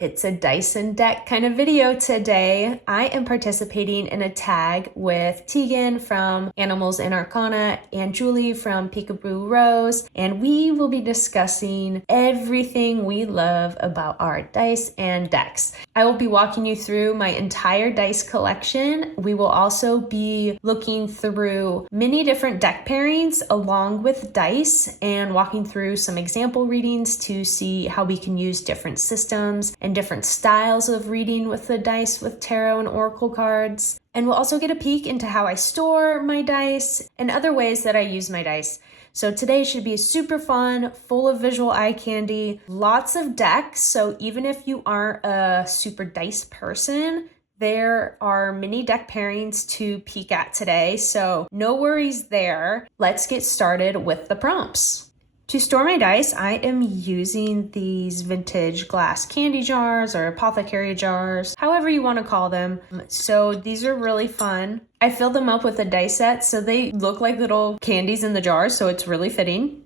It's a dice and deck kind of video today. I am participating in a tag with Tegan from Animals and Arcana and Julie from Peekaboo Rose, and we will be discussing everything we love about our dice and decks. I will be walking you through my entire dice collection. We will also be looking through many different deck pairings along with dice and walking through some example readings to see how we can use different systems and different styles of reading with the dice with tarot and oracle cards. And we'll also get a peek into how I store my dice and other ways that I use my dice. So today should be super fun, full of visual eye candy, lots of decks. So even if you aren't a super dice person, there are many deck pairings to peek at today. So no worries there. Let's get started with the prompts. To store my dice, I am using these vintage glass candy jars or apothecary jars, however you want to call them. So these are really fun. I filled them up with a dice set, so they look like little candies in the jars, so it's really fitting.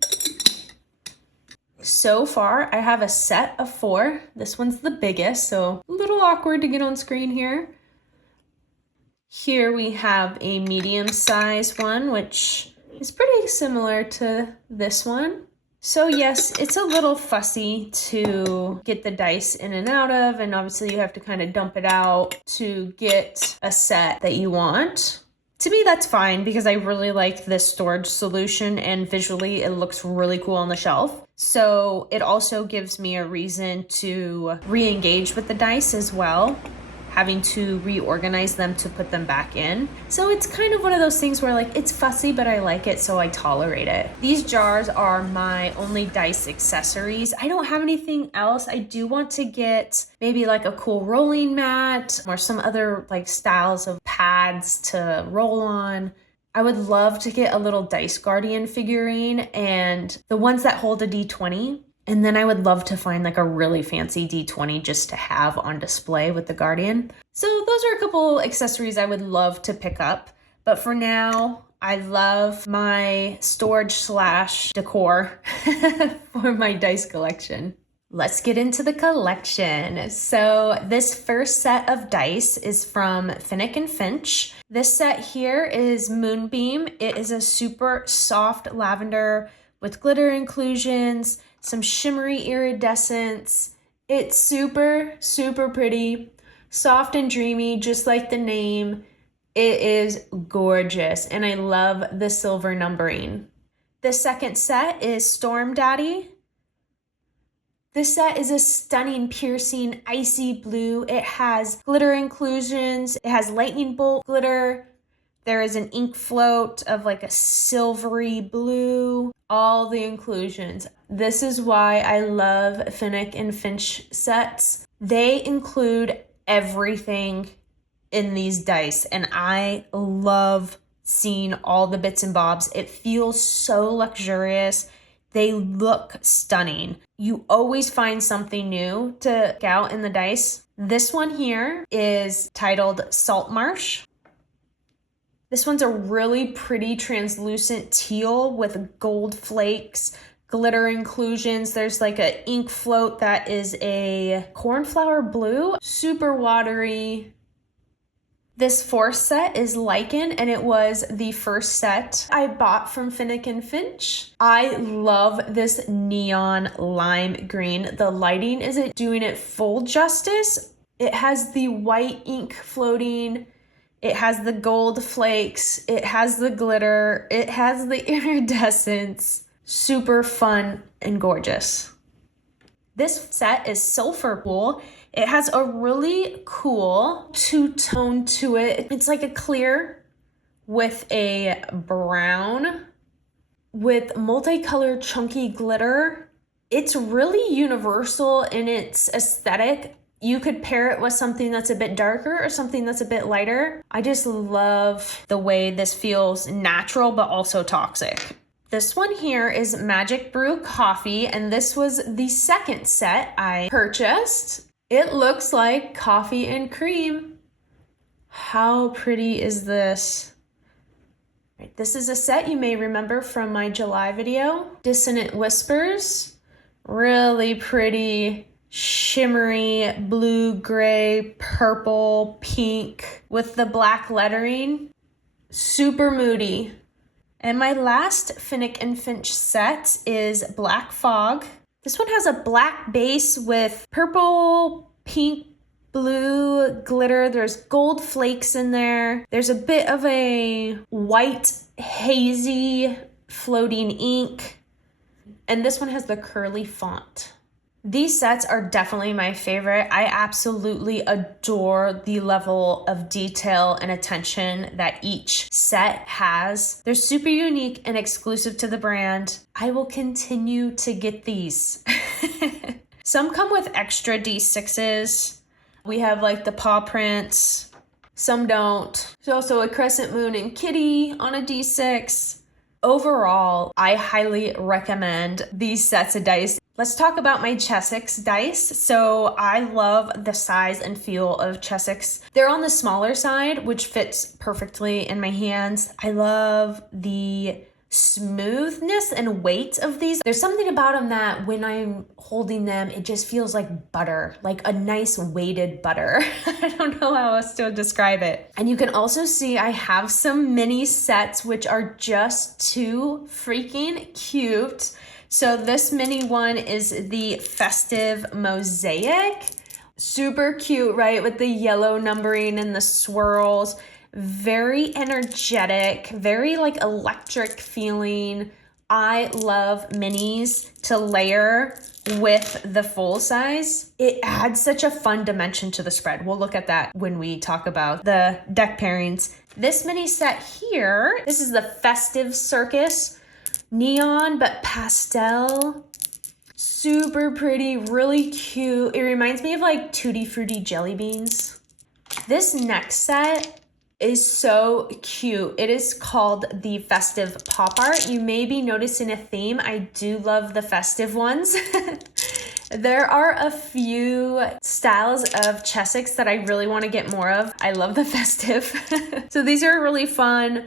So far, I have a set of 4. This one's the biggest, so a little awkward to get on screen here. Here we have a medium-sized one, which is pretty similar to this one. So yes, it's a little fussy to get the dice in and out of, and obviously you have to kind of dump it out to get a set that you want. To me, that's fine because I really like this storage solution and visually it looks really cool on the shelf. So it also gives me a reason to re-engage with the dice as well, having to reorganize them to put them back in. So it's kind of one of those things where like it's fussy, but I like it, so I tolerate it. These jars are my only dice accessories. I don't have anything else. I do want to get maybe like a cool rolling mat or some other like styles of pads to roll on. I would love to get a little Dice Guardian figurine and the ones that hold a D20. And then I would love to find like a really fancy D20 just to have on display with the Guardian. So those are a couple accessories I would love to pick up. But for now, I love my storage / decor for my dice collection. Let's get into the collection. So this first set of dice is from Finnick and Finch. This set here is Moonbeam. It is a super soft lavender with glitter inclusions, some shimmery iridescence. It's super, super pretty, soft and dreamy, just like the name. It is gorgeous, and I love the silver numbering. The second set is Storm Daddy. This set is a stunning, piercing, icy blue. It has glitter inclusions. It has lightning bolt glitter. There is an ink float of like a silvery blue, all the inclusions. This is why I love Finnick and Finch sets. They include everything in these dice, and I love seeing all the bits and bobs. It feels so luxurious. They look stunning. You always find something new to pick out in the dice. This one here is titled Salt Marsh. This one's a really pretty translucent teal with gold flakes, glitter inclusions. There's like an ink float that is a cornflower blue, super watery. This fourth set is Lichen, and it was the first set I bought from Finnick and Finch. I love this neon lime green. The lighting isn't doing it full justice. It has the white ink floating. It has the gold flakes, it has the glitter, it has the iridescence. Super fun and gorgeous. This set is Sulfur Pool. It has a really cool two-tone to it. It's like a clear with a brown with multicolored chunky glitter. It's really universal in its aesthetic. You could pair it with something that's a bit darker or something that's a bit lighter. I just love the way this feels natural, but also toxic. This one here is Magic Brew Coffee, and this was the second set I purchased. It looks like coffee and cream. How pretty is this? This is a set you may remember from my July video. Dissonant Whispers. Really pretty shimmery blue, gray, purple, pink with the black lettering. Super moody. And my last Finnick and Finch set is Black Fog. This one has a black base with purple, pink, blue glitter. There's gold flakes in there. There's a bit of a white, hazy, floating ink. And this one has the curly font. These sets are definitely my favorite. I absolutely adore the level of detail and attention that each set has. They're super unique and exclusive to the brand. I will continue to get these. Some come with extra D6s. We have like the paw prints. Some don't. There's also a crescent moon and kitty on a D6. Overall, I highly recommend these sets of dice. Let's talk about my Chessex dice. So I love the size and feel of Chessex. They're on the smaller side, which fits perfectly in my hands. I love the smoothness and weight of these. There's something about them that when I'm holding them, it just feels like butter, like a nice weighted butter. I don't know how else to describe it. And you can also see I have some mini sets, which are just too freaking cute. So this mini one is the Festive Mosaic. Super cute, right? With the yellow numbering and the swirls. Very energetic, very like electric feeling. I love minis to layer with the full size. It adds such a fun dimension to the spread. We'll look at that when we talk about the deck pairings. This mini set here, this is the Festive Circus. Neon, but pastel. Super pretty, really cute. It reminds me of like Tutti Frutti jelly beans. This next set is so cute. It is called the Festive Pop Art. You may be noticing a theme. I do love the festive ones. There are a few styles of Chessex that I really want to get more of. I love the festive. So these are really fun.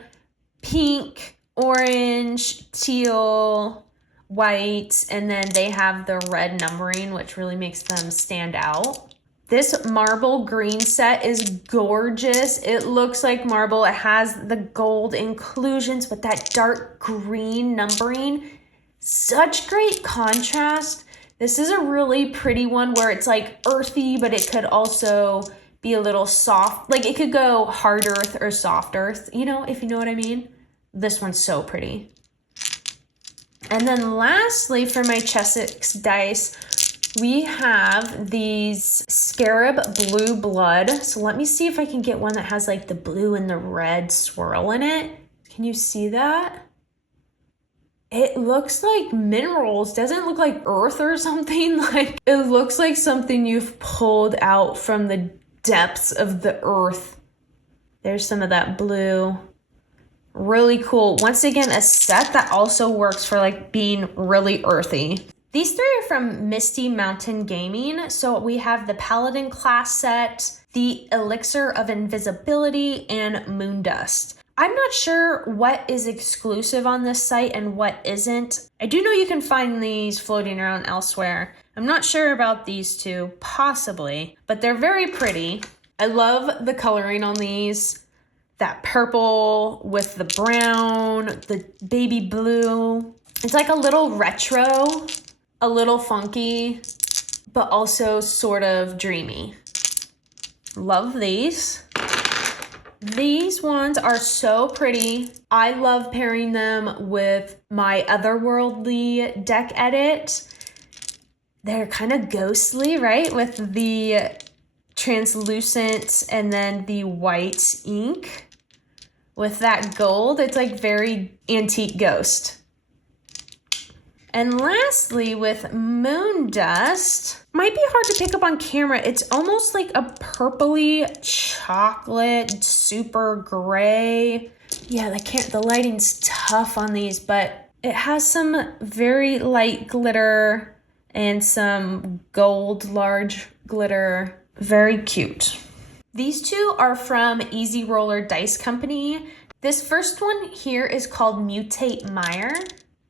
Pink, orange, teal, white, and then they have the red numbering, which really makes them stand out. This marble green set is gorgeous. It looks like marble. It has the gold inclusions with that dark green numbering. Such great contrast. This is a really pretty one where it's like earthy, but it could also be a little soft. Like it could go hard earth or soft earth, you know, if you know what I mean. This one's so pretty. And then lastly, for my Chessex dice, we have these Scarab Blue Blood. So let me see if I can get one that has like the blue and the red swirl in it. Can you see that? It looks like minerals. Doesn't look like earth or something. Like it looks like something you've pulled out from the depths of the earth. There's some of that blue. Really cool. Once again, a set that also works for like being really earthy. These three are from Misty Mountain Gaming. So we have the Paladin class set, the Elixir of Invisibility, and Moondust. I'm not sure what is exclusive on this site and what isn't. I do know you can find these floating around elsewhere. I'm not sure about these two, possibly, but they're very pretty. I love the coloring on these. That purple with the brown, the baby blue. It's like a little retro, a little funky, but also sort of dreamy. Love these. These ones are so pretty. I love pairing them with my otherworldly deck edit. They're kind of ghostly, right? With the translucent and then the white ink. With that gold, it's like very antique ghost. And lastly, with Moondust, might be hard to pick up on camera. It's almost like a purpley chocolate, super gray. Yeah, the lighting's tough on these, but it has some very light glitter and some gold large glitter. Very cute. These two are from Easy Roller Dice Company. This first one here is called Mutate Mire.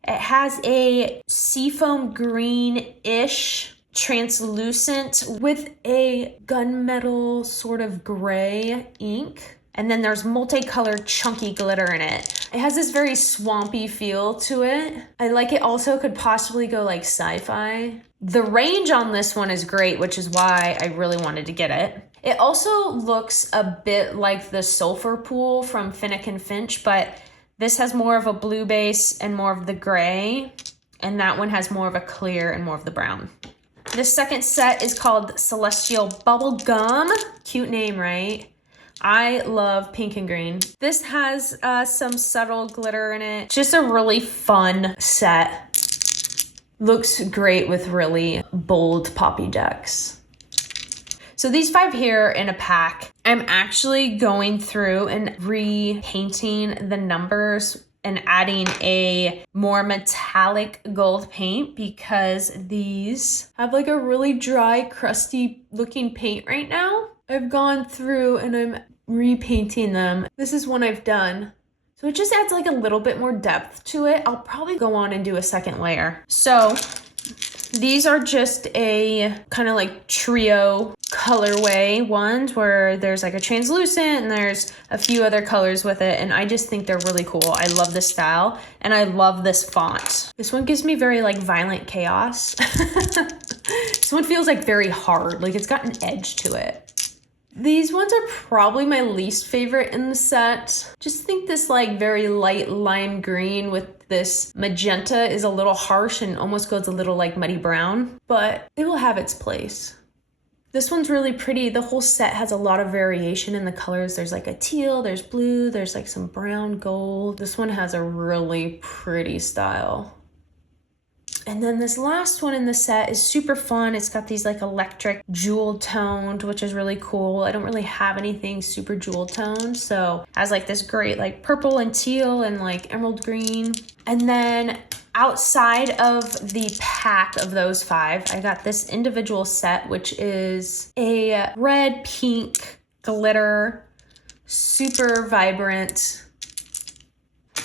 It has a seafoam green-ish translucent with a gunmetal sort of gray ink. And then there's multicolored chunky glitter in it. It has this very swampy feel to it. I like it also could possibly go like sci-fi. The range on this one is great, which is why I really wanted to get it. It also looks a bit like the Sulfur Pool from Finnick and Finch, but this has more of a blue base and more of the gray, and that one has more of a clear and more of the brown. This second set is called Celestial Bubblegum. Cute name, right? I love pink and green. This has some subtle glitter in it. Just a really fun set. Looks great with really bold poppy decks. So these 5 here in a pack, I'm actually going through and repainting the numbers and adding a more metallic gold paint because these have like a really dry, crusty looking paint right now. I've gone through and I'm repainting them. This is one I've done. So it just adds like a little bit more depth to it. I'll probably go on and do a second layer. So these are just a kind of like trio colorway ones where there's like a translucent and there's a few other colors with it. And I just think they're really cool. I love this style and I love this font. This one gives me very like Violent Chaos. This one feels like very hard, like it's got an edge to it. These ones are probably my least favorite in the set. Just think this like very light lime green with this magenta is a little harsh and almost goes a little like muddy brown, but it will have its place. This one's really pretty. The whole set has a lot of variation in the colors. There's like a teal, there's blue, there's like some brown gold. This one has a really pretty style. And then this last one in the set is super fun. It's got these like electric jewel toned, which is really cool. I don't really have anything super jewel toned. So it has like this great like purple and teal and like emerald green. And then outside of the pack of those 5, I got this individual set, which is a red, pink, glitter, super vibrant.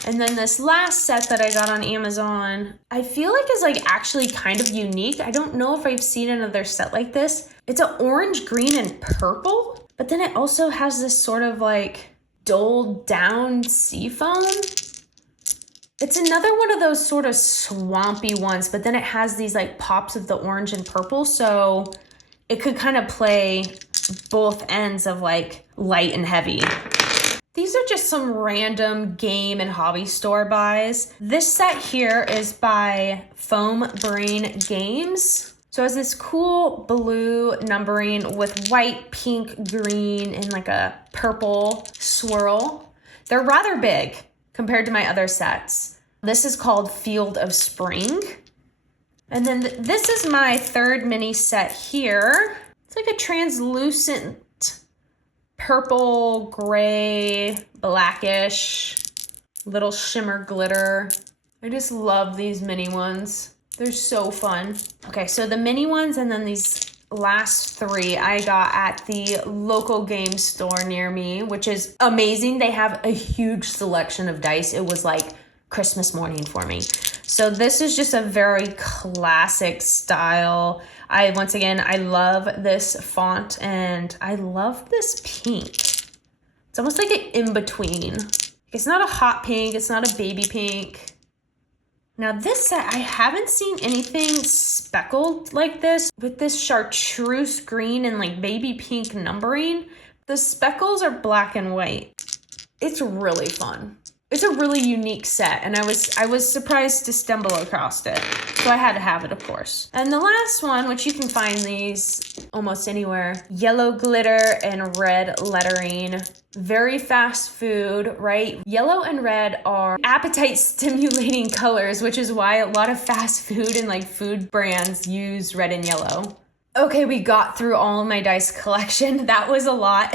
And then this last set that I got on Amazon, I feel like is like actually kind of unique. I don't know if I've seen another set like this. It's an orange, green, and purple, but then it also has this sort of like dulled down sea foam. It's another one of those sort of swampy ones, but then it has these like pops of the orange and purple. So it could kind of play both ends of like light and heavy. These are just some random game and hobby store buys. This set here is by Foam Brain Games. So it has this cool blue numbering with white, pink, green, and like a purple swirl. They're rather big compared to my other sets. This is called Field of Spring. And then this is my 3rd mini set here. It's like a translucent purple, gray, blackish, little shimmer glitter. I just love these mini ones. They're so fun. Okay, so the mini ones and then these last 3 I got at the local game store near me, which is amazing. They have a huge selection of dice. It was like Christmas morning for me. So this is just a very classic style. Once again, I love this font and I love this pink. It's almost like an in-between. It's not a hot pink, it's not a baby pink. Now this set, I haven't seen anything speckled like this with this chartreuse green and like baby pink numbering. The speckles are black and white. It's really fun. It's a really unique set, and I was surprised to stumble across it. So I had to have it, of course. And the last one, which you can find these almost anywhere, yellow glitter and red lettering. Very fast food, right? Yellow and red are appetite stimulating colors, which is why a lot of fast food and like food brands use red and yellow. Okay, we got through all of my dice collection. That was a lot.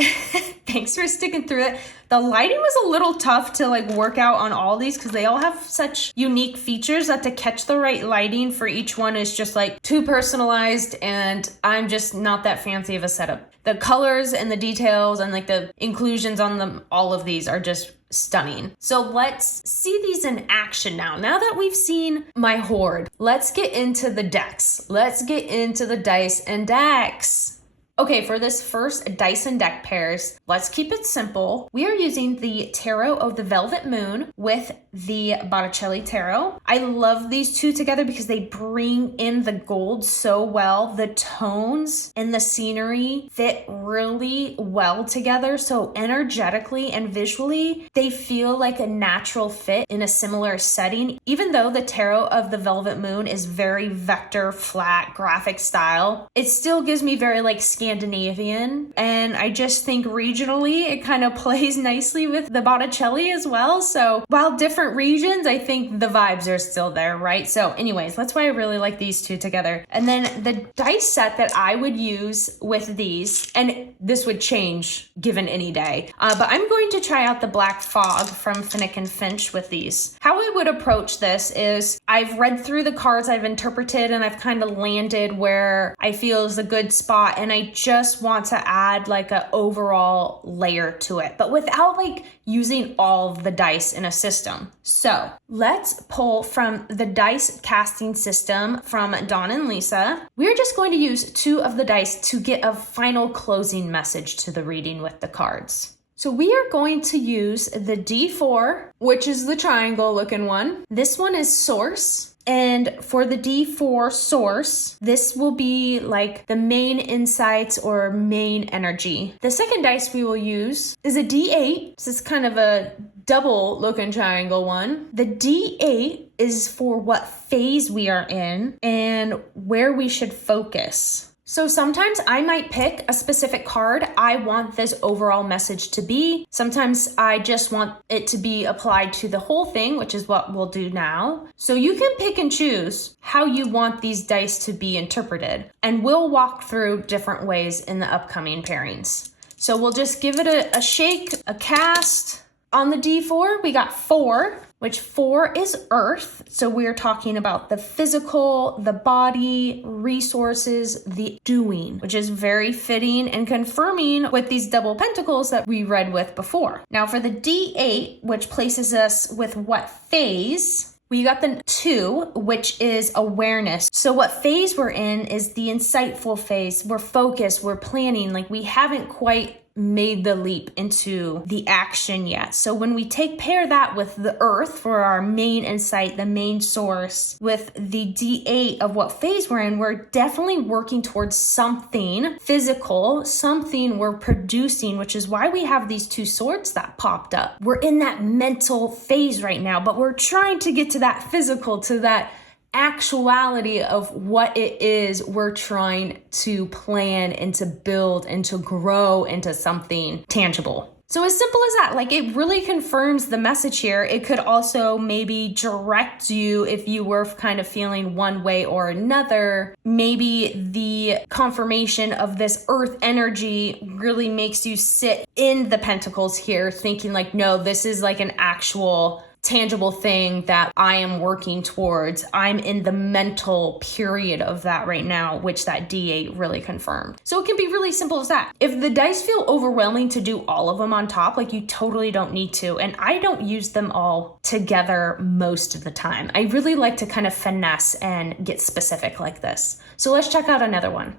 Thanks for sticking through it. The lighting was a little tough to like work out on all these because they all have such unique features that to catch the right lighting for each one is just like too personalized, and I'm just not that fancy of a setup. The colors and the details and like the inclusions on them, all of these are just stunning. So let's see these in action now. Now that we've seen my horde, let's get into the decks. Let's get into the dice and decks. Okay, for this first dice and deck pairs, let's keep it simple. We are using the Tarot of the Velvet Moon with the Botticelli Tarot. I love these two together because they bring in the gold so well. The tones and the scenery fit really well together. So energetically and visually, they feel like a natural fit in a similar setting. Even though the Tarot of the Velvet Moon is very vector, flat, graphic style, it still gives me very like Scandinavian, and I just think regionally it kind of plays nicely with the Botticelli as well. So while different regions, I think the vibes are still there, right? So anyways, that's why I really like these two together. And then the dice set that I would use with these, and this would change given any day, but I'm going to try out the Black Fog from Finnick and Finch with these. How I would approach this is I've read through the cards, I've interpreted, and I've kind of landed where I feel is a good spot, and I just want to add like an overall layer to it, but without like using all of the dice in a system. So let's pull from the dice casting system from Dawn and Lisa. We're just going to use 2 of the dice to get a final closing message to the reading with the cards. So we are going to use the D4, which is the triangle looking one. This one is source. And for the D4 source, this will be like the main insights or main energy. The second dice we will use is a D8. This is kind of a double looking triangle one. The D8 is for what phase we are in and where we should focus. So sometimes I might pick a specific card I want this overall message to be. Sometimes I just want it to be applied to the whole thing, which is what we'll do now. So you can pick and choose how you want these dice to be interpreted. And we'll walk through different ways in the upcoming pairings. So we'll just give it a shake, a cast. On the D4, we got 4. Which 4 is earth. So we're talking about the physical, the body, resources, the doing, which is very fitting and confirming with these double pentacles that we read with before. Now for the D8, which places us with what phase? We got the 2, which is awareness. So what phase we're in is the insightful phase. We're focused, we're planning, like we haven't quite made the leap into the action yet. So when we pair that with the earth for our main insight, the main source, with the D8 of what phase we're in, we're definitely working towards something physical, something we're producing, which is why we have these 2 swords that popped up. We're in that mental phase right now, but we're trying to get to that physical, to that actuality of what it is we're trying to plan and to build and to grow into something tangible. So as simple as that, like it really confirms the message here. It could also maybe direct you if you were kind of feeling one way or another. Maybe the confirmation of this earth energy really makes you sit in the pentacles here thinking like, no, this is like an actual tangible thing that I am working towards. I'm in the mental period of that right now, which that D8 really confirmed. So it can be really simple as that. If the dice feel overwhelming to do all of them on top, like you totally don't need to. And I don't use them all together most of the time. I really like to kind of finesse and get specific like this. So let's check out another one.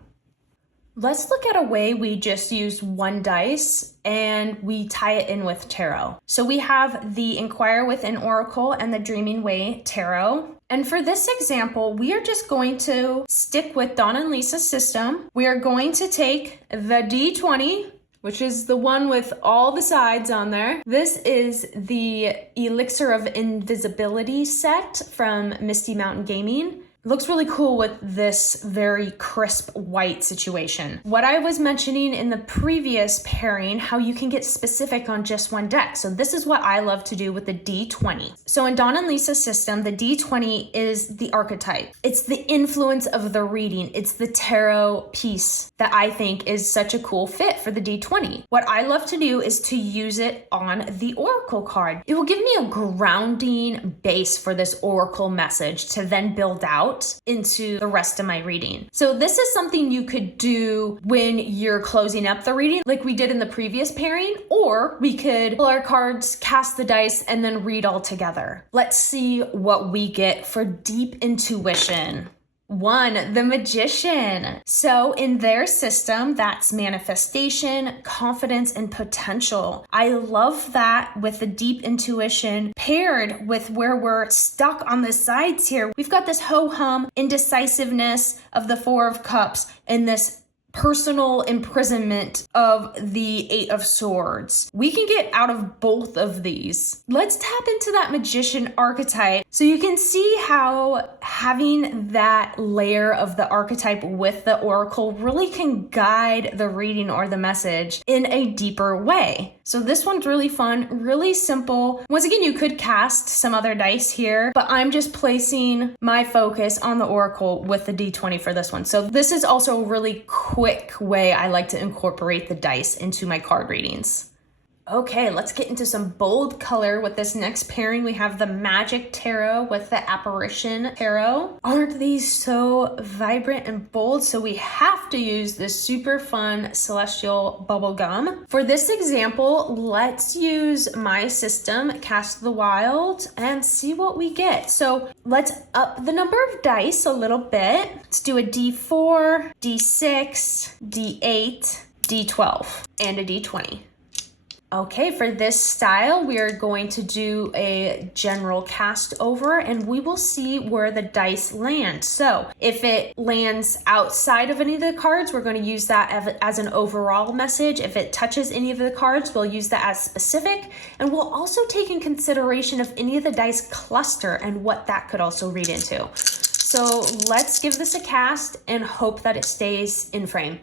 Let's look at a way we just use 1 dice and we tie it in with tarot. So we have the Inquire Within Oracle and the Dreaming Way Tarot. And for this example, we are just going to stick with Dawn and Lisa's system. We are going to take the D20, which is the one with all the sides on there. This is the Elixir of Invisibility set from Misty Mountain Gaming. It looks really cool with this very crisp white situation. What I was mentioning in the previous pairing, how you can get specific on just one deck. So this is what I love to do with the D20. So in Dawn and Lisa's system, the D20 is the archetype. It's the influence of the reading. It's the tarot piece that I think is such a cool fit for the D20. What I love to do is to use it on the Oracle card. It will give me a grounding base for this Oracle message to then build out into the rest of my reading. So this is something you could do when you're closing up the reading, like we did in the previous pairing, or we could pull our cards, cast the dice, and then read all together. Let's see what we get for deep intuition. 1, the Magician. So in their system, that's manifestation, confidence, and potential. I love that with the deep intuition paired with where we're stuck on the sides here. We've got this ho-hum indecisiveness of the 4 of Cups and this personal imprisonment of the 8 of Swords. We can get out of both of these. Let's tap into that Magician archetype so you can see how having that layer of the archetype with the Oracle really can guide the reading or the message in a deeper way. So this one's really fun, really simple. Once again, you could cast some other dice here, but I'm just placing my focus on the Oracle with the D20 for this one. So this is also a really quick way I like to incorporate the dice into my card readings. Okay, let's get into some bold color with this next pairing. We have the Magic Tarot with the Apparition Tarot. Aren't these so vibrant and bold? So we have to use this super fun Celestial Bubblegum. For this example, let's use my system, Cast the Wild, and see what we get. So let's up the number of dice a little bit. Let's do a D4, D6, D8, D12, and a D20. Okay, for this style, we are going to do a general cast over and we will see where the dice land. So if it lands outside of any of the cards, we're going to use that as an overall message. If it touches any of the cards, we'll use that as specific. And we'll also take in consideration if any of the dice cluster and what that could also read into. So let's give this a cast and hope that it stays in frame.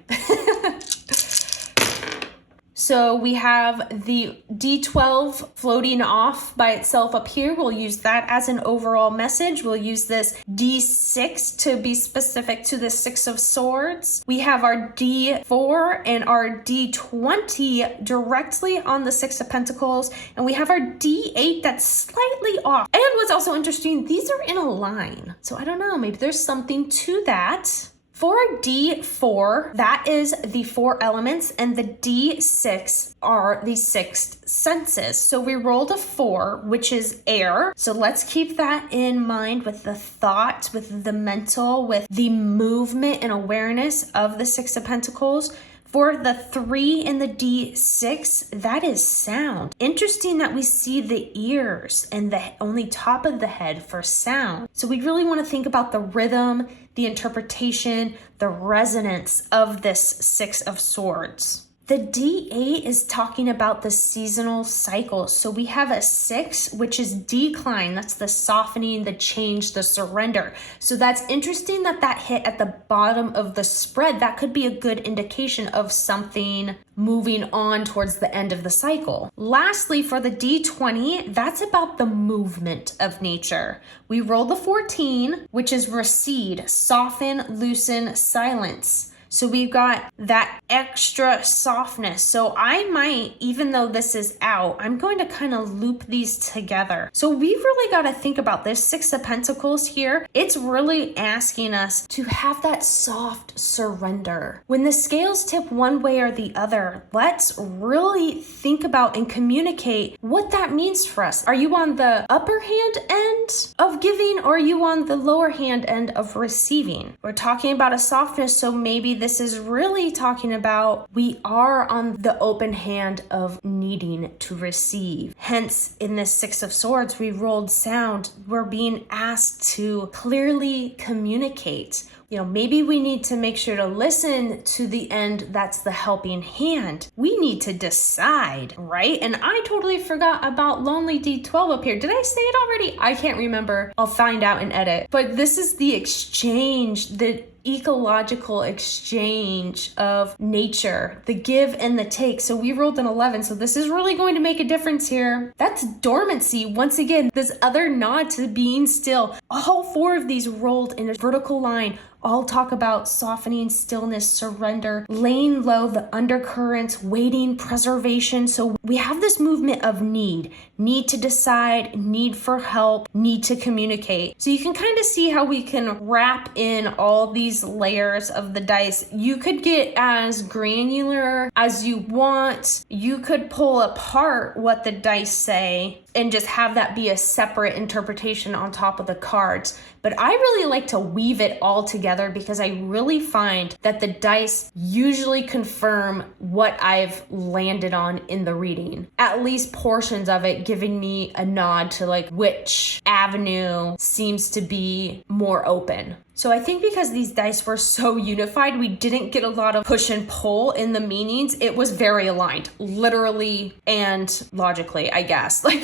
So we have the D12 floating off by itself up here. We'll use that as an overall message. We'll use this D6 to be specific to the 6 of Swords. We have our D4 and our D20 directly on the 6 of Pentacles. And we have our D8 that's slightly off. And what's also interesting, these are in a line. So I don't know, maybe there's something to that. For D4, that is the 4 elements, and the D6 are the 6 senses. So we rolled a 4, which is air. So let's keep that in mind with the thought, with the mental, with the movement and awareness of the 6 of Pentacles. For the 3 in the D6, that is sound. Interesting that we see the ears and the only top of the head for sound. So we really want to think about the rhythm, the interpretation, the resonance of this 6 of Swords. The D8 is talking about the seasonal cycle. So we have a 6, which is decline. That's the softening, the change, the surrender. So that's interesting that that hit at the bottom of the spread. That could be a good indication of something moving on towards the end of the cycle. Lastly, for the D20, that's about the movement of nature. We roll the 14, which is recede, soften, loosen, silence. So we've got that extra softness. So I might, even though this is out, I'm going to kind of loop these together. So we've really got to think about this 6 of Pentacles here. It's really asking us to have that soft surrender. When the scales tip one way or the other, let's really think about and communicate what that means for us. Are you on the upper hand end of giving, or are you on the lower hand end of receiving? We're talking about a softness, so maybe this is really talking about we are on the open hand of needing to receive. Hence, in this 6 of Swords, we rolled sound. We're being asked to clearly communicate. maybe we need to make sure to listen to the end that's the helping hand. We need to decide, right? And I totally forgot about lonely D12 up here. Did I say it already? I can't remember. I'll find out and edit. But this is the exchange, the ecological exchange of nature, the give and the take. So we rolled an 11, so this is really going to make a difference here. That's dormancy. Once again, this other nod to being still. All 4 of these rolled in a vertical line all talk about softening, stillness, surrender, laying low, the undercurrents, waiting, preservation. So we have this movement of need to decide, need for help, need to communicate. So you can kind of see how we can wrap in all these layers of the dice. You could get as granular as you want. You could pull apart what the dice say and just have that be a separate interpretation on top of the cards. But I really like to weave it all together because I really find that the dice usually confirm what I've landed on in the reading. At least portions of it giving me a nod to like which avenue seems to be more open. So I think because these dice were so unified, we didn't get a lot of push and pull in the meanings. It was very aligned, literally and logically, I guess. Like,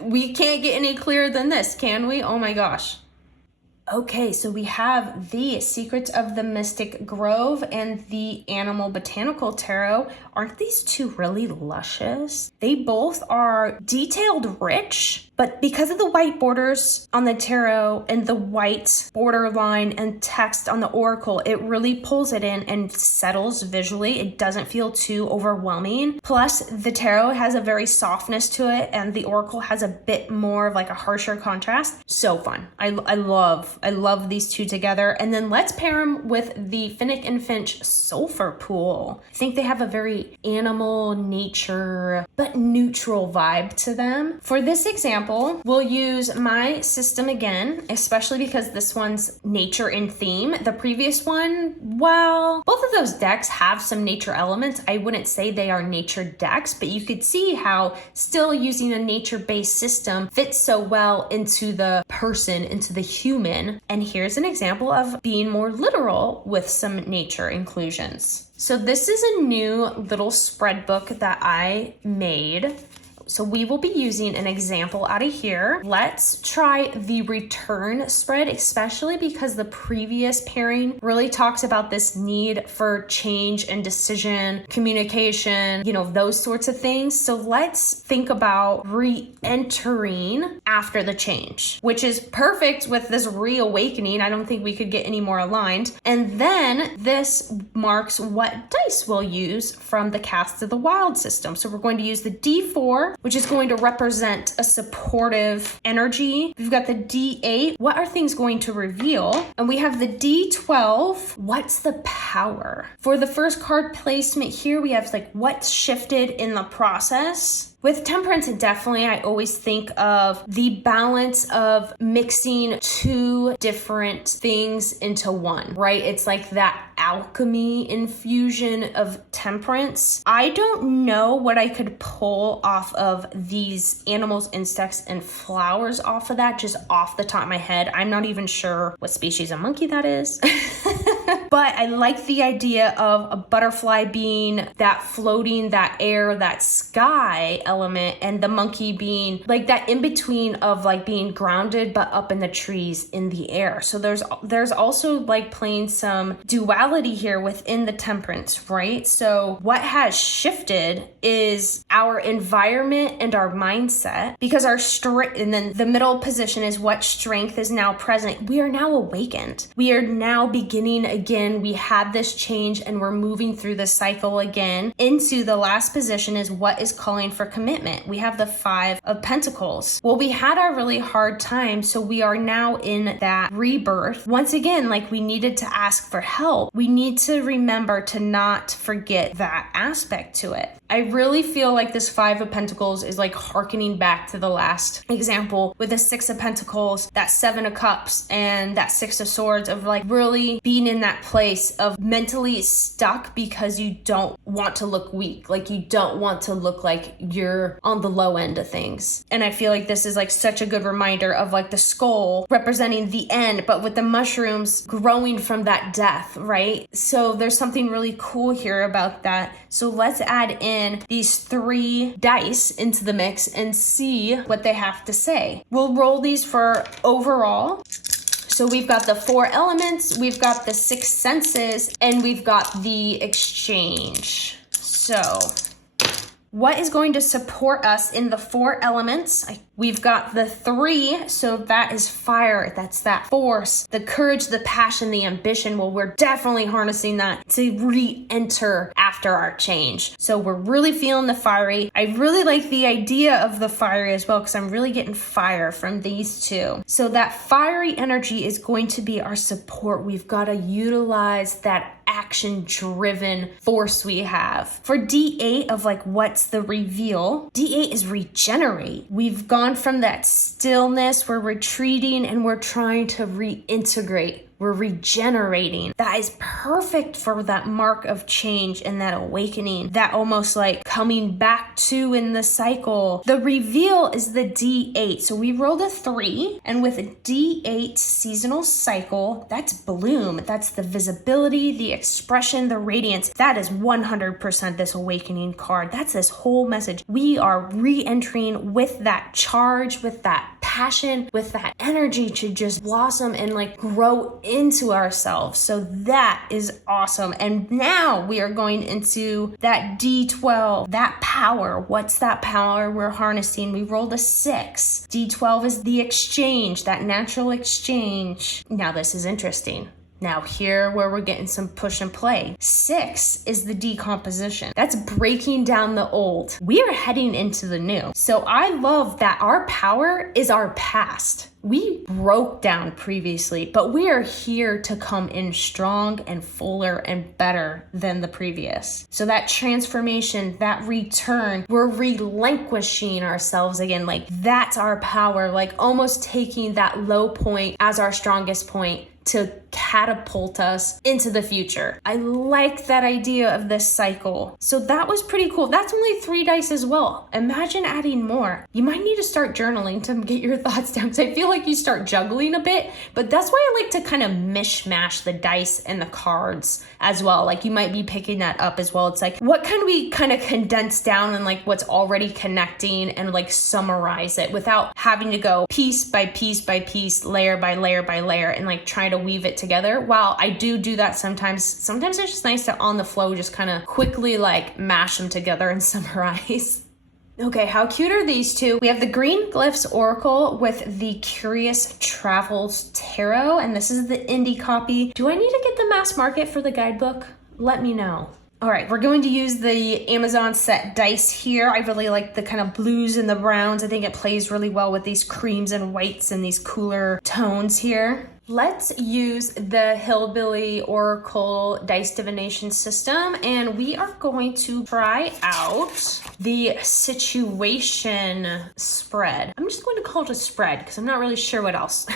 we can't get any clearer than this, can we? Oh my gosh. Okay, so we have the Secrets of the Mystic Grove and the Animal Botanical Tarot. Aren't these 2 really luscious? They both are detailed rich, but because of the white borders on the tarot and the white borderline and text on the oracle, it really pulls it in and settles visually. It doesn't feel too overwhelming. Plus, the tarot has a very softness to it, and the oracle has a bit more of like a harsher contrast. So fun. I love these 2 together. And then let's pair them with the Finnick and Finch Sulfur Pool. I think they have a very animal, nature, but neutral vibe to them. For this example, we'll use my system again, especially because this one's nature in theme. The previous one, well, both of those decks have some nature elements. I wouldn't say they are nature decks, but you could see how still using a nature-based system fits so well into the person, into the human. And here's an example of being more literal with some nature inclusions. So this is a new little spread book that I made. So we will be using an example out of here. Let's try the return spread, especially because the previous pairing really talks about this need for change and decision, communication, those sorts of things. So let's think about re-entering after the change, which is perfect with this reawakening. I don't think we could get any more aligned. And then this marks what dice we'll use from the Cast of the Wild system. So we're going to use the D4, which is going to represent a supportive energy. We've got the D8. What are things going to reveal? And we have the D12. What's the power? For the first card placement here, we have like what's shifted in the process. With temperance, definitely, I always think of the balance of mixing 2 different things into one, right? It's like that alchemy infusion of temperance. I don't know what I could pull off of these animals, insects, and flowers off of that, just off the top of my head. I'm not even sure what species of monkey that is. But I like the idea of a butterfly being that floating, that air, that sky element, and the monkey being like that in between of like being grounded but up in the trees in the air. So there's also like playing some duality here within the temperance, right? So what has shifted is our environment and our mindset, because our strength, and then the middle position is what strength is now present. We are now awakened. We are now beginning again. We had this change and we're moving through the cycle again. Into the last position is what is calling for commitment. We have the 5 of Pentacles. Well, we had a really hard time, so we are now in that rebirth. Once again, like we needed to ask for help. We need to remember to not forget that aspect to it. I really feel like this Five of Pentacles is like harkening back to the last example with the Six of Pentacles, that Seven of Cups, and that Six of Swords, of like really being in that place of mentally stuck because you don't want to look weak. Like you don't want to look like you're on the low end of things. And I feel like this is like such a good reminder of like the skull representing the end, but with the mushrooms growing from that death, right? So there's something really cool here about that. So let's add in these 3 dice into the mix and see what they have to say. We'll roll these for overall. So we've got the 4 elements, we've got the 6 senses, and we've got the exchange. So what is going to support us in the 4 elements? We've got the 3, so that is fire, that's that force, the courage, the passion, the ambition. Well, we're definitely harnessing that to re-enter after our change. So we're really feeling the fiery. I really like the idea of the fiery as well, because I'm really getting fire from these 2. So that fiery energy is going to be our support. We've got to utilize that action-driven force we have. For D8 of like what's the reveal, D8 is regenerate. We've gone from that stillness, we're retreating, and we're trying to reintegrate. We're regenerating. That is perfect for that mark of change and that awakening, that almost like coming back to in the cycle. The reveal is the D8. So we rolled a 3, and with a D8 seasonal cycle, that's bloom. That's the visibility, the expression, the radiance. That is 100% this awakening card. That's this whole message. We are re-entering with that charge, with that passion, with that energy to just blossom and like grow into ourselves. So that is awesome. And now we are going into that D12, that power. What's that power we're harnessing? We rolled a 6. D12 is the exchange, that natural exchange. Now this is interesting. Now here where we're getting some push and play. 6 is the decomposition. That's breaking down the old. We are heading into the new. So I love that our power is our past. We broke down previously, but we are here to come in strong and fuller and better than the previous. So that transformation, that return, we're relinquishing ourselves again. Like that's our power, like almost taking that low point as our strongest point to catapult us into the future. I like that idea of this cycle. So that was pretty cool. That's only 3 dice as well. Imagine adding more. You might need to start journaling to get your thoughts down, because I feel like you start juggling a bit, but that's why I like to kind of mishmash the dice and the cards as well. Like you might be picking that up as well. It's like, what can we kind of condense down and like what's already connecting and like summarize it without having to go piece by piece by piece, layer by layer by layer, and like try to weave it together. While I do that sometimes it's just nice to on the flow just kind of quickly like mash them together and summarize. Okay, how cute are these 2? We have the Green Glyphs Oracle with the Curious Travels Tarot, and this is the indie copy. Do I need to get the mass market for the guidebook? Let me know. All right, we're going to use the Amazon set dice here. I really like the kind of blues and the browns. I think it plays really well with these creams and whites and these cooler tones here. Let's use the Hillbilly Oracle Dice Divination system, and we are going to try out the situation spread. I'm just going to call it a spread because I'm not really sure what else.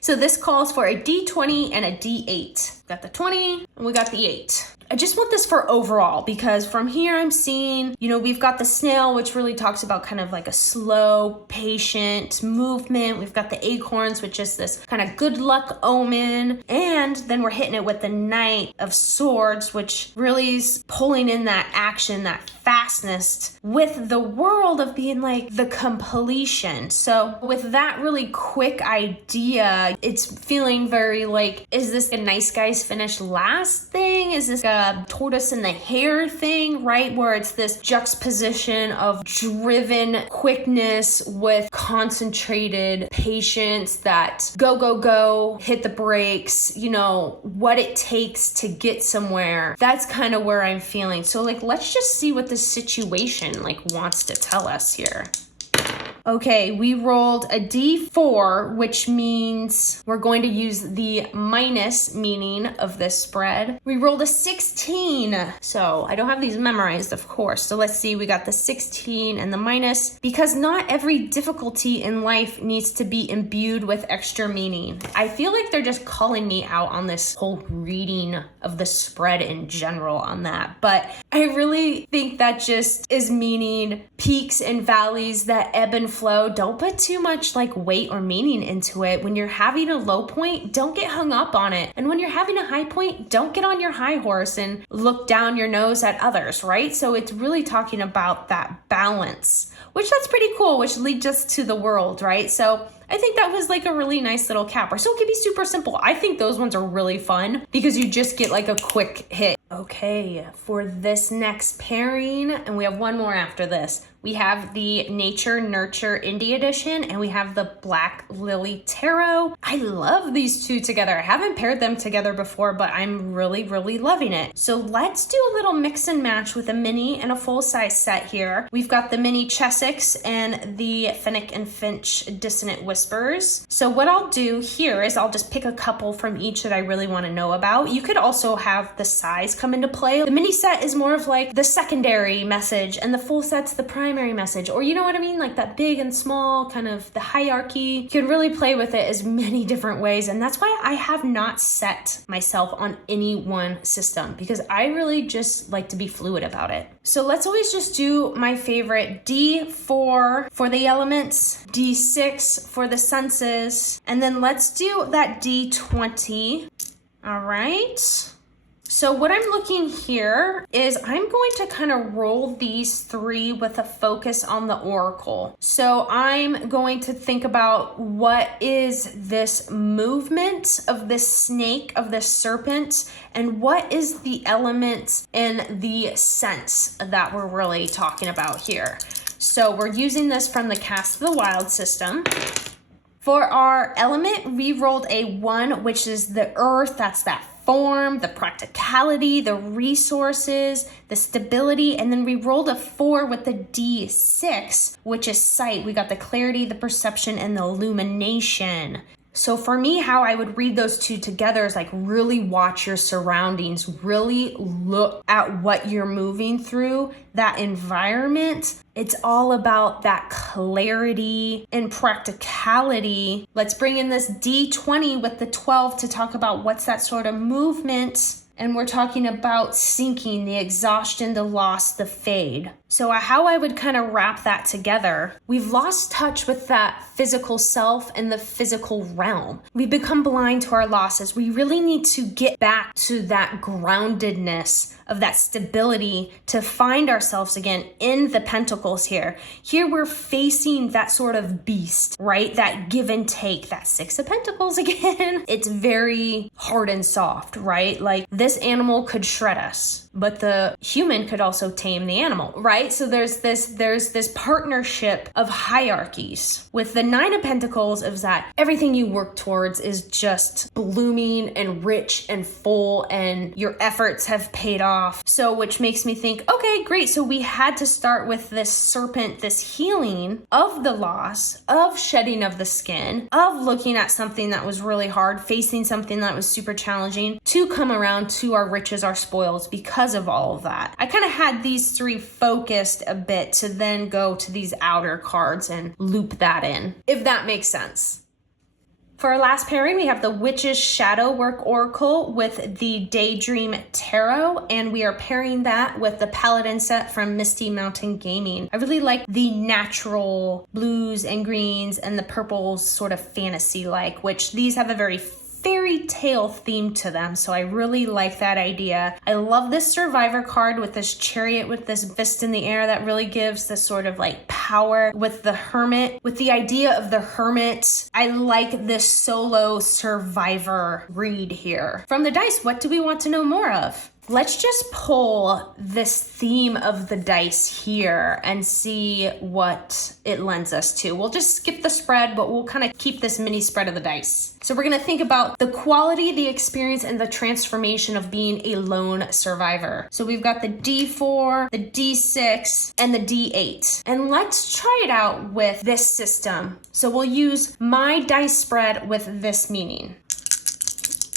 So this calls for a D20 and a D8. Got the 20 and we got the 8. I just want this for overall because from here I'm seeing, we've got the snail, which really talks about kind of like a slow, patient movement. We've got the acorns, which is this kind of good luck omen. And then we're hitting it with the Knight of Swords, which really is pulling in that action, that fastness with the world of being like the completion. So with that really quick idea, it's feeling very like, is this a nice guys finish last thing? Is this a tortoise and the hare thing, right? Where it's this juxtaposition of driven quickness with concentrated patience that go, go, go, hit the brakes, what it takes to get somewhere. That's kind of where I'm feeling. So like, let's just see what the situation like wants to tell us here. Okay, we rolled a D4, which means we're going to use the minus meaning of this spread. We rolled a 16. So I don't have these memorized, of course. So let's see, we got the 16 and the minus, because not every difficulty in life needs to be imbued with extra meaning. I feel like they're just calling me out on this whole reading of the spread in general on that. But I really think that just is meaning peaks and valleys that ebb and flow. Don't put too much like weight or meaning into it. When you're having a low point, don't get hung up on it. And when you're having a high point, don't get on your high horse and look down your nose at others, right? So it's really talking about that balance, which that's pretty cool, which leads us to the world, right? So I think that was like a really nice little capper. So it can be super simple. I think those ones are really fun because you just get like a quick hit. Okay, for this next pairing, and we have one more after this, we have the Nature Nurture Indie Edition, and we have the Black Lily Tarot. I love these two together. I haven't paired them together before, but I'm really, really loving it. So let's do a little mix and match with a mini and a full-size set here. We've got the mini Chessex and the Fennec and Finch Dissonant Whispers. So what I'll do here is I'll just pick a couple from each that I really want to know about. You could also have the size come into play. The mini set is more of like the secondary message, and the full set's the primary message, or you know what I mean, like that big and small kind of the hierarchy. You can really play with it as many different ways, and that's why I have not set myself on any one system, because I really just like to be fluid about it. So let's always just do my favorite D4 for the elements, D6 for the senses, and then let's do that D20. All right. So what I'm looking here is I'm going to kind of roll these three with a focus on the oracle. So I'm going to think about what is this movement of this snake, of this serpent, and what is the element in the sense that we're really talking about here. So we're using this from the Cast of the Wild system. For our element, we rolled a 1, which is the earth. That's that form, the practicality, the resources, the stability, and then we rolled a 4 with the D6, which is sight. We got the clarity, the perception, and the illumination. So for me, how I would read those two together is like really watch your surroundings, really look at what you're moving through, that environment. It's all about that clarity and practicality. Let's bring in this D20 with the 12 to talk about what's that sort of movement. And we're talking about sinking, the exhaustion, the loss, the fade. So how I would kind of wrap that together, we've lost touch with that physical self and the physical realm. We've become blind to our losses. We really need to get back to that groundedness of that stability to find ourselves again in the pentacles here. Here we're facing that sort of beast, right? That give and take, that 6 of pentacles again. It's very hard and soft, right? Like this animal could shred us, but the human could also tame the animal, right? So there's this partnership of hierarchies. With the 9 of Pentacles is that everything you work towards is just blooming and rich and full, and your efforts have paid off. So which makes me think, okay, great. So we had to start with this serpent, this healing of the loss, of shedding of the skin, of looking at something that was really hard, facing something that was super challenging, to come around to our riches, our spoils, because of all of that. I kind of had these 3 focused a bit to then go to these outer cards and loop that in, if that makes sense. For our last pairing, we have the Witch's Shadow Work Oracle with the Daydream Tarot, and we are pairing that with the Paladin set from Misty Mountain Gaming. I really like the natural blues and greens and the purples, sort of fantasy-like, which these have a very fairy tale theme to them, so I really like that idea. I love this Survivor card with this chariot with this fist in the air that really gives this sort of like power with the hermit, with the idea of the hermit. I like this solo survivor read here. From the dice, what do we want to know more of? Let's just pull this theme of the dice here and see what it lends us to. We'll just skip the spread, but we'll kind of keep this mini spread of the dice. So we're going to think about the quality, the experience, and the transformation of being a lone survivor. So we've got the D4, the D6, and the D8. And let's try it out with this system. So we'll use my dice spread with this meaning.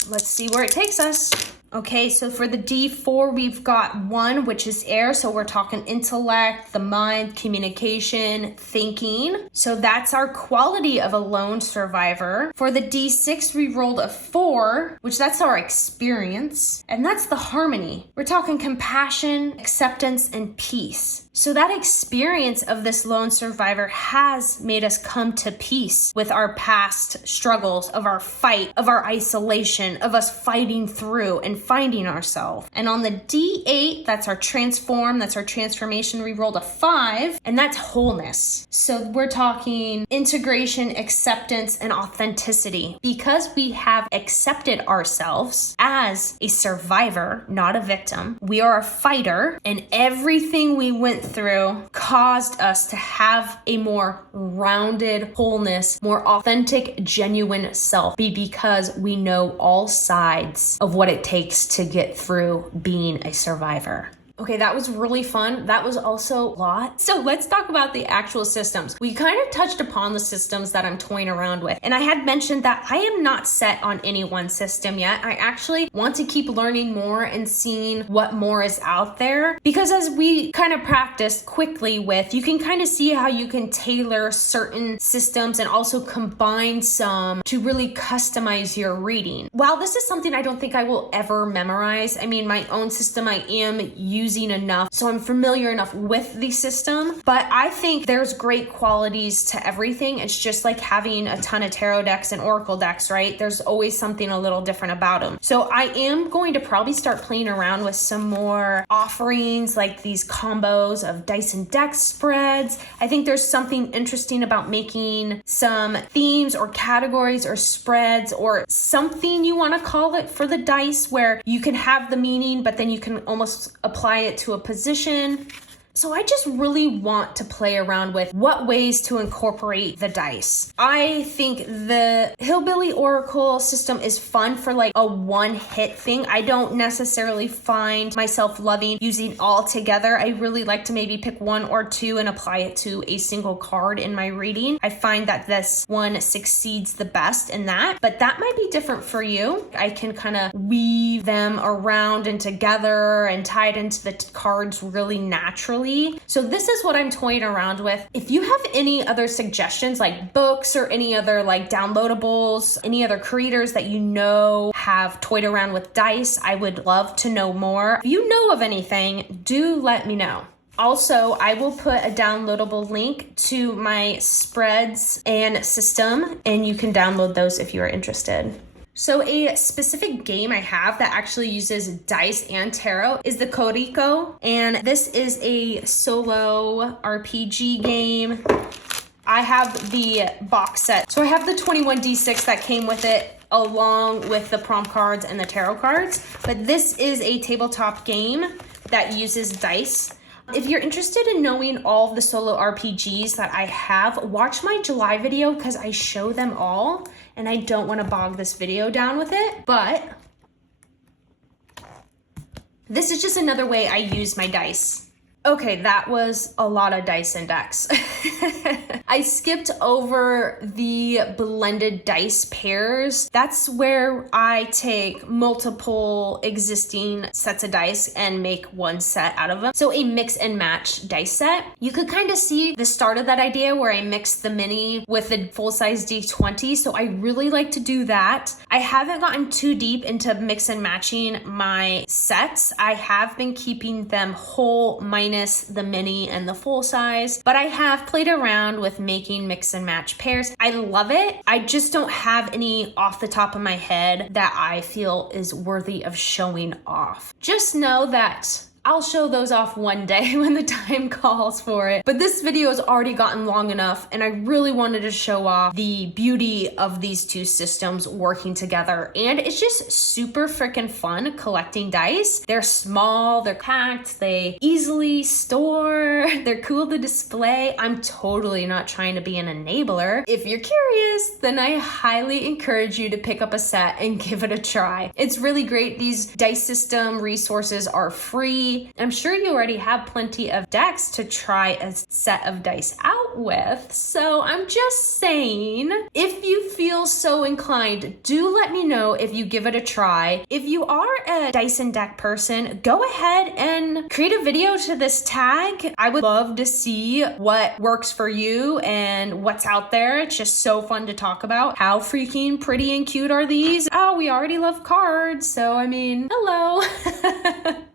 Let's see where it takes us. Okay, so for the D4, we've got 1, which is air. So we're talking intellect, the mind, communication, thinking. So that's our quality of a lone survivor. For the D6, we rolled a 4, which that's our experience. And that's the harmony. We're talking compassion, acceptance, and peace. So that experience of this lone survivor has made us come to peace with our past struggles, of our fight, of our isolation, of us fighting through and finding ourselves. And on the D8, that's our transform, that's our transformation. We rolled a 5, and that's wholeness. So we're talking integration, acceptance, and authenticity. Because we have accepted ourselves as a survivor, not a victim, we are a fighter, and everything we went through caused us to have a more rounded wholeness, more authentic, genuine self, because we know all sides of what it takes to get through being a survivor. Okay, that was really fun. That was also a lot. So let's talk about the actual systems. We kind of touched upon the systems that I'm toying around with. And I had mentioned that I am not set on any one system yet. I actually want to keep learning more and seeing what more is out there. Because as we kind of practice quickly with, you can kind of see how you can tailor certain systems and also combine some to really customize your reading. While this is something I don't think I will ever memorize, I mean, my own system I am using enough, so I'm familiar enough with the system, but I think there's great qualities to everything. It's just like having a ton of tarot decks and oracle decks, right? There's always something a little different about them. So I am going to probably start playing around with some more offerings, like these combos of dice and deck spreads. I think there's something interesting about making some themes or categories or spreads or something you want to call it for the dice, where you can have the meaning, but then you can almost apply it to a position. So I just really want to play around with what ways to incorporate the dice. I think the Hillbilly Oracle system is fun for like a one-hit thing. I don't necessarily find myself loving using all together. I really like to maybe pick 1 or 2 and apply it to a single card in my reading. I find that this one succeeds the best in that, but that might be different for you. I can kind of weave them around and together and tie it into the cards really naturally. So this is what I'm toying around with. If you have any other suggestions, like books or any other like downloadables, any other creators that you know have toyed around with dice, I would love to know more. If you know of anything, do let me know. Also, I will put a downloadable link to my spreads and system, and you can download those if you are interested. So a specific game I have that actually uses dice and tarot is the Codico, and this is a solo RPG game. I have the box set. So I have the 21d6 that came with it, along with the prompt cards and the tarot cards, but this is a tabletop game that uses dice. If you're interested in knowing all of the solo RPGs that I have, watch my July video because I show them all, and I don't want to bog this video down with it, but this is just another way I use my dice. Okay, that was a lot of dice and decks. I skipped over the blended dice pairs. That's where I take multiple existing sets of dice and make one set out of them. So a mix and match dice set. You could kind of see the start of that idea where I mixed the mini with the full-size D20. So I really like to do that. I haven't gotten too deep into mix and matching my sets. I have been keeping them whole minus the mini and the full size, but I have played around with making mix and match pairs. I love it. I just don't have any off the top of my head that I feel is worthy of showing off. Just know that I'll show those off one day when the time calls for it. But this video has already gotten long enough, and I really wanted to show off the beauty of these two systems working together. And it's just super freaking fun collecting dice. They're small, they're packed, they easily store, they're cool to display. I'm totally not trying to be an enabler. If you're curious, then I highly encourage you to pick up a set and give it a try. It's really great. These dice system resources are free. I'm sure you already have plenty of decks to try a set of dice out with. So I'm just saying, if you feel so inclined, do let me know if you give it a try. If you are a dice and deck person, go ahead and create a video to this tag. I would love to see what works for you and what's out there. It's just so fun to talk about. How freaking pretty and cute are these? Oh, we already love cards. So, I mean, hello.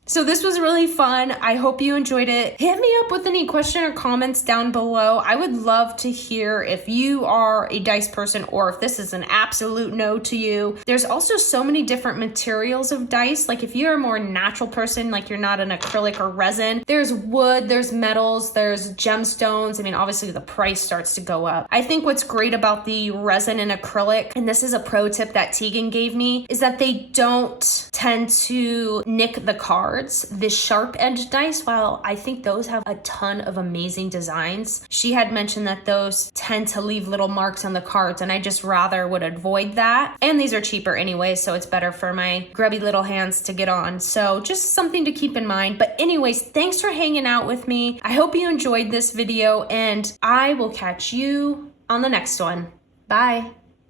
So this was really fun. I hope you enjoyed it. Hit me up with any question or comments down below. I would love to hear if you are a dice person or if this is an absolute no to you. There's also so many different materials of dice. Like if you're a more natural person, like you're not an acrylic or resin, there's wood, there's metals, there's gemstones. I mean, obviously the price starts to go up. I think what's great about the resin and acrylic, and this is a pro tip that Tegan gave me, is that they don't tend to nick the cards. The sharp edged dice, while I think those have a ton of amazing designs, she had mentioned that those tend to leave little marks on the cards, and I just rather would avoid that. And these are cheaper anyway, so it's better for my grubby little hands to get on. So just something to keep in mind. But anyways, thanks for hanging out with me. I hope you enjoyed this video, and I will catch you on the next one. Bye.